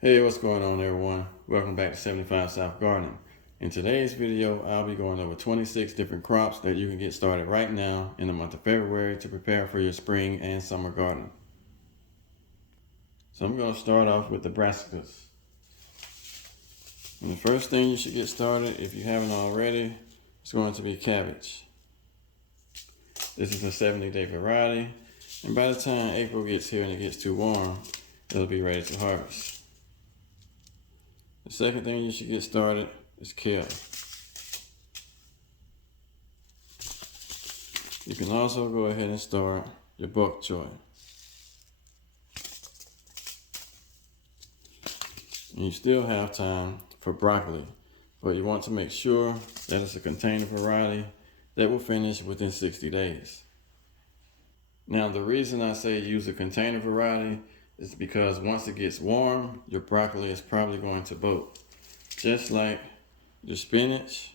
Hey, what's going on everyone? Welcome back to 75 South Gardening. In today's video, I'll be going over 26 different crops that you can get started right now in the month of February to prepare for your spring and summer garden. So I'm going to start off with the brassicas. And the first thing you should get started, if you haven't already, is going to be cabbage. This is a 70-day variety, and by the time April gets here and it gets too warm, it'll be ready to harvest. The second thing you should get started is kale. You can also go ahead and start your bok choy. And you still have time for broccoli, but you want to make sure that it's a container variety that will finish within 60 days. Now, the reason I say use a container variety is because once it gets warm, your broccoli is probably going to bolt. Just like your spinach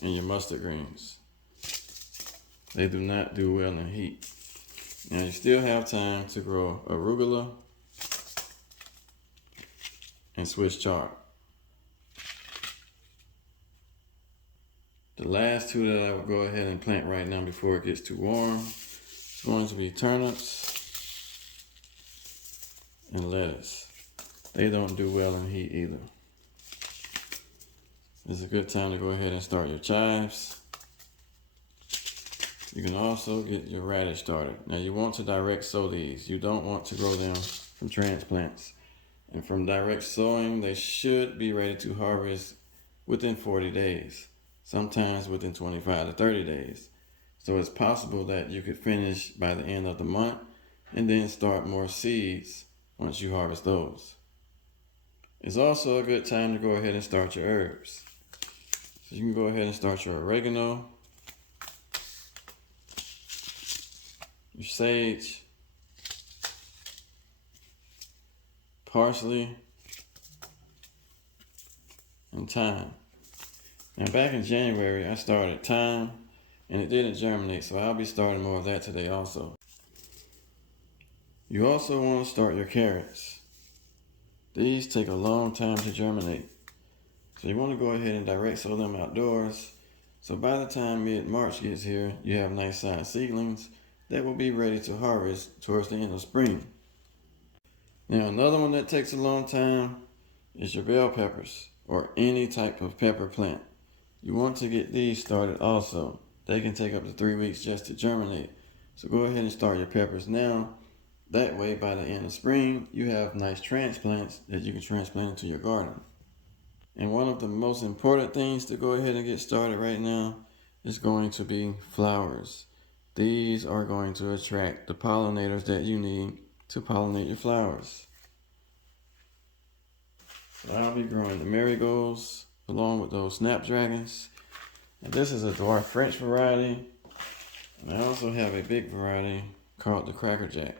and your mustard greens. They do not do well in heat. Now you still have time to grow arugula and Swiss chard. The last two that I will go ahead and plant right now before it gets too warm is going to be turnips and lettuce. They don't do well in heat either. It's a good time to go ahead and start your chives. You can also get your radish started. Now you want to direct sow these. You don't want to grow them from transplants. And from direct sowing, they should be ready to harvest within 40 days. Sometimes within 25 to 30 days. So it's possible that you could finish by the end of the month and then start more seeds once you harvest those. It's also a good time to go ahead and start your herbs. So you can go ahead and start your oregano, your sage, parsley, and thyme. Now back in January, I started thyme and it didn't germinate, so I'll be starting more of that today also. You also want to start your carrots. These take a long time to germinate. So you want to go ahead and direct sow them outdoors. So by the time mid-March gets here, you have nice sized seedlings that will be ready to harvest towards the end of spring. Now another one that takes a long time is your bell peppers or any type of pepper plant. You want to get these started also. They can take up to 3 weeks just to germinate. So go ahead and start your peppers now. That way, by the end of spring, you have nice transplants that you can transplant into your garden. And one of the most important things to go ahead and get started right now is going to be flowers. These are going to attract the pollinators that you need to pollinate your flowers. So I'll be growing the marigolds along with those snapdragons. And this is a dwarf French variety. And I also have a big variety called the crackerjack.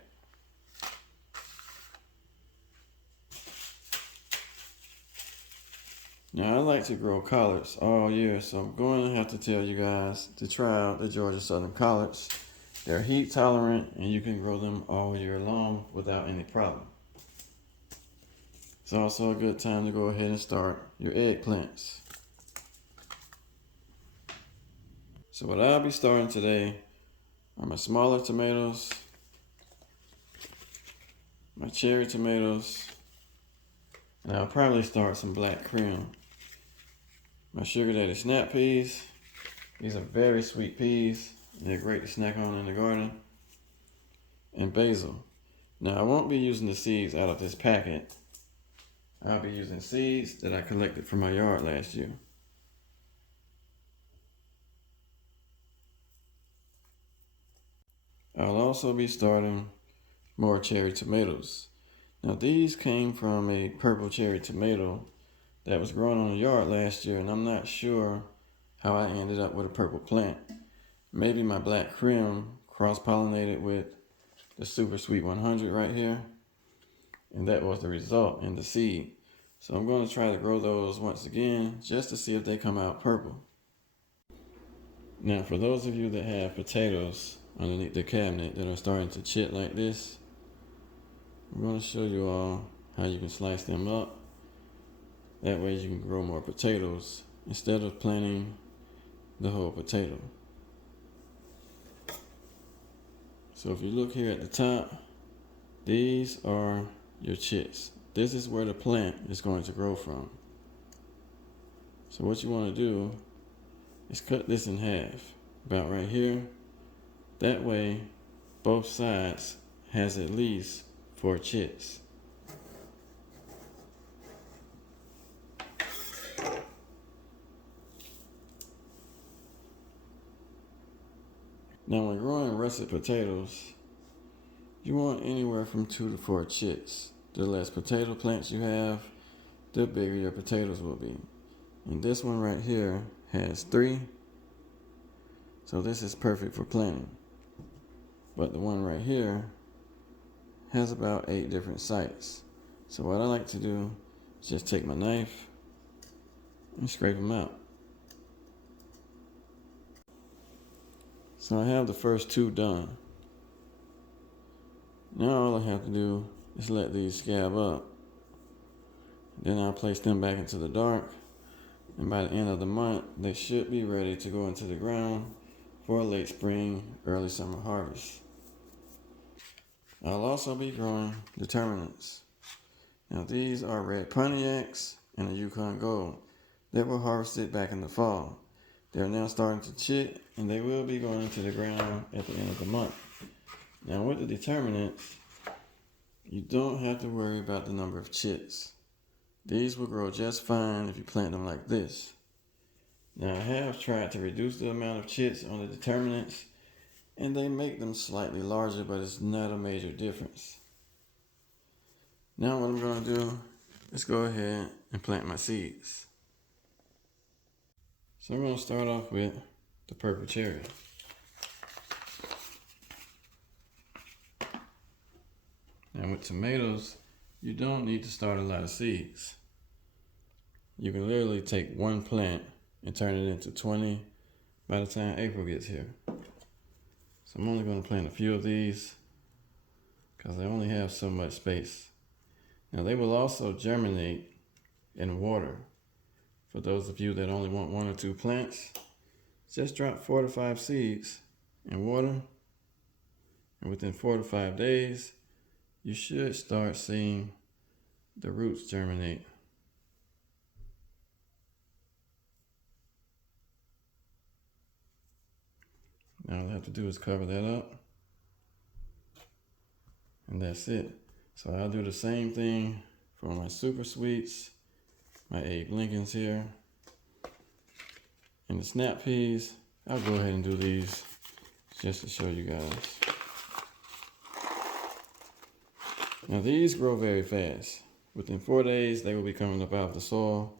Now I like to grow collards all year, so I'm going to have to tell you guys to try out the Georgia Southern collards. They're heat tolerant and you can grow them all year long without any problem. It's also a good time to go ahead and start your eggplants. So what I'll be starting today are my smaller tomatoes, my cherry tomatoes, and I'll probably start some black cream. My sugar daddy snap peas. These are very sweet peas. They're great to snack on in the garden. And basil. Now I won't be using the seeds out of this packet. I'll be using seeds that I collected from my yard last year. I'll also be starting more cherry tomatoes. Now these came from a purple cherry tomato that was grown on the yard last year, and I'm not sure how I ended up with a purple plant. Maybe my black cream cross-pollinated with the super sweet 100 right here, and that was the result in the seed. So I'm going to try to grow those once again just to see if they come out purple. Now for those of you that have potatoes underneath the cabinet that are starting to chip like this, I'm going to show you all how you can slice them up. That way you can grow more potatoes instead of planting the whole potato. So if you look here at the top, these are your chits. This is where the plant is going to grow from. So what you want to do is cut this in half, about right here. That way, both sides has at least 4 chits. Now when growing russet potatoes, you want anywhere from 2 to 4 chits. The less potato plants you have, the bigger your potatoes will be. And this one right here has 3. So this is perfect for planting. But the one right here has about 8 different sites. So what I like to do is just take my knife and scrape them out. So I have the first 2 done. Now all I have to do is let these scab up. Then I'll place them back into the dark. And by the end of the month, they should be ready to go into the ground for a late spring, early summer harvest. I'll also be growing determinants. Now these are red Pontiacs and a Yukon Gold that were harvested back in the fall. They're now starting to chit and they will be going into the ground at the end of the month. Now with the determinants, you don't have to worry about the number of chits. These will grow just fine if you plant them like this. Now I have tried to reduce the amount of chits on the determinants and they make them slightly larger, but it's not a major difference. Now what I'm going to do is go ahead and plant my seeds. So I'm going to start off with the purple cherry. Now with tomatoes, you don't need to start a lot of seeds. You can literally take one plant and turn it into 20 by the time April gets here. So I'm only going to plant a few of these because I only have so much space. Now they will also germinate in water. For those of you that only want 1 or 2 plants, just drop 4 to 5 seeds in water, and within 4 to 5 days, you should start seeing the roots germinate. Now all I have to do is cover that up, and that's it. So I'll do the same thing for my super sweets, my Abe Lincolns here, and the snap peas. I'll go ahead and do these just to show you guys. Now these grow very fast. Within 4 days, they will be coming up out of the soil.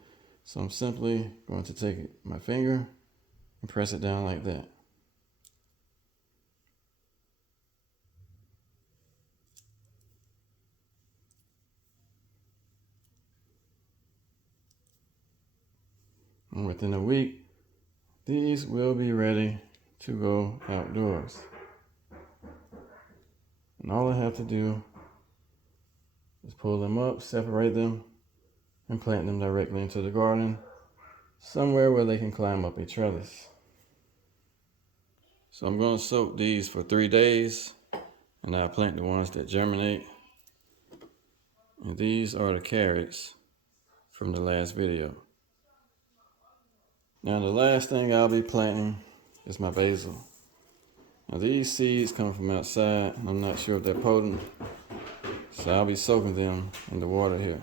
So I'm simply going to take my finger and press it down like that. And within a week, these will be ready to go outdoors. And all I have to do is pull them up, separate them, and plant them directly into the garden, somewhere where they can climb up a trellis. So I'm going to soak these for 3 days, and I'll plant the ones that germinate. And these are the carrots from the last video. Now the last thing I'll be planting is my basil. Now these seeds come from outside. I'm not sure if they're potent, so I'll be soaking them in the water here.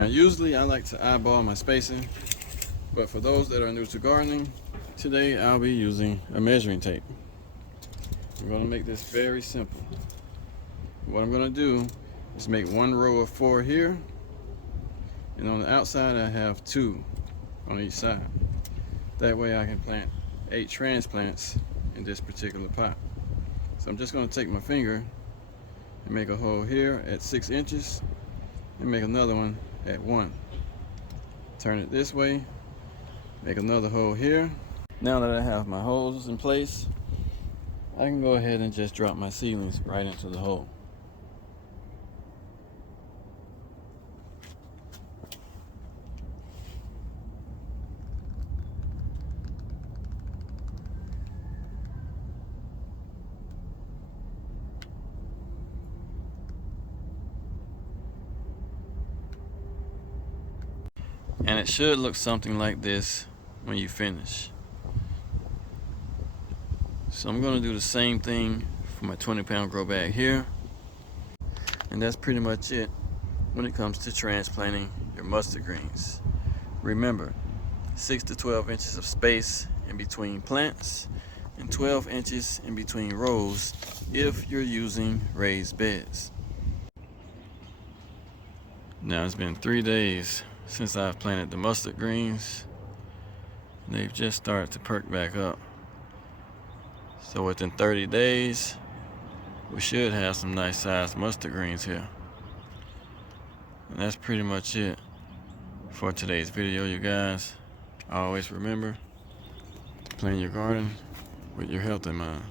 Now usually I like to eyeball my spacing, but for those that are new to gardening, today I'll be using a measuring tape. I'm going to make this very simple. What I'm going to do is make 1 row of 4 here, and on the outside I have 2 on each side. That way I can plant 8 transplants in this particular pot. So I'm just going to take my finger and make a hole here at 6 inches and make another one at 1. Turn it this way, make another hole here. Now that I have my holes in place, I can go ahead and just drop my seedlings right into the hole. plant should look something like this when you finish. So I'm going to do the same thing for my 20-pound grow bag here. And that's pretty much it when it comes to transplanting your mustard greens. Remember, 6 to 12 inches of space in between plants and 12 inches in between rows if you're using raised beds. Now it's been 3 days since I've planted the mustard greens. They've just started to perk back up. So within 30 days, we should have some nice sized mustard greens here. And that's pretty much it for today's video, you guys. Always remember to plan your garden with your health in mind.